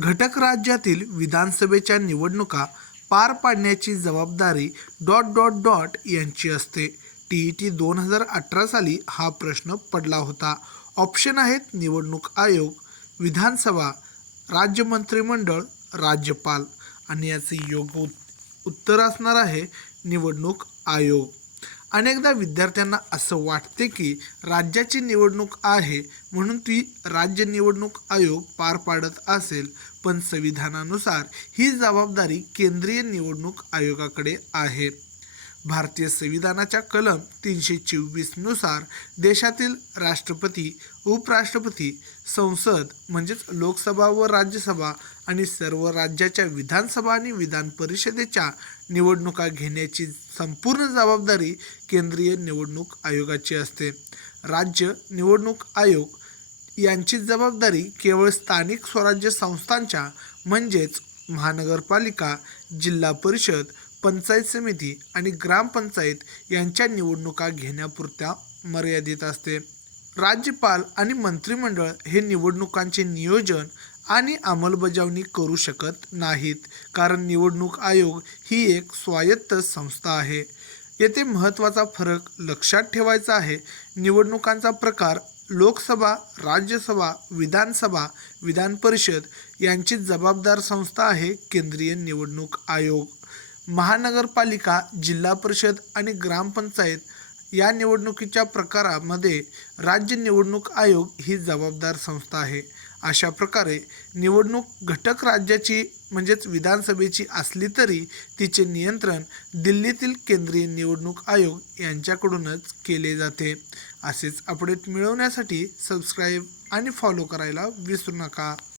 घटक राज्यातील विधानसभेच्या निवडणुका पार पाडण्याची जबाबदारी यांची असते. TET 2018 साली हा प्रश्न पडला होता. ऑप्शन आहेत निवडणूक आयोग, विधानसभा, राज्य मंत्रिमंडळ, राज्यपाल. आणि याचे योग्य उत्तर असणार आहे निवडणूक आयोग. अनेकदा विद्यार्थ्यांना असं वाटते की राज्याची निवडणूक आहे म्हणून ती राज्य निवडणूक आयोग पार पाडत असेल, पण संविधानानुसार ही जबाबदारी केंद्रीय निवडणूक आयोगाकडे आहे. भारतीय संविधानाच्या कलम 324 नुसार देशातील राष्ट्रपती, उपराष्ट्रपती, संसद म्हणजेच लोकसभा व राज्यसभा आणि सर्व राज्याच्या विधानसभा आणि विधान परिषदेच्या निवडणुका घेण्याची संपूर्ण जबाबदारी केंद्रीय निवडणूक आयोगाची असते. राज्य निवडणूक आयोग यांची जबाबदारी केवळ स्थानिक स्वराज्य संस्थांच्या म्हणजेच महानगरपालिका, जिल्हा परिषद, पंचायत समिती आणि ग्रामपंचायत यांच्या निवडणुका घेण्यापुरत्या मर्यादित असते. राज्यपाल आणि मंत्रिमंडळ हे निवडणुकांचे नियोजन आणि अंमलबजावणी करू शकत नाहीत, कारण निवडणूक आयोग ही एक स्वायत्त संस्था आहे. येथे महत्त्वाचा फरक लक्षात ठेवायचा आहे. निवडणुकांचा प्रकार लोकसभा, राज्यसभा, विधानसभा, विधान परिषद यांची जबाबदार संस्था आहे केंद्रीय निवडणूक आयोग. महानगरपालिका, जिल्हा परिषद आणि ग्रामपंचायत या निवडणुकीच्या प्रकारामध्ये राज्य निवडणूक आयोग ही जबाबदार संस्था आहे. अशा प्रकारे निवडणूक घटक राज्याची म्हणजेच विधानसभेची असली तरी तिचे नियंत्रण दिल्लीतील केंद्रीय निवडणूक आयोग यांच्याकडूनच केले जाते. असेच अपडेट मिळवण्यासाठी सबस्क्राईब आणि फॉलो करायला विसरू नका.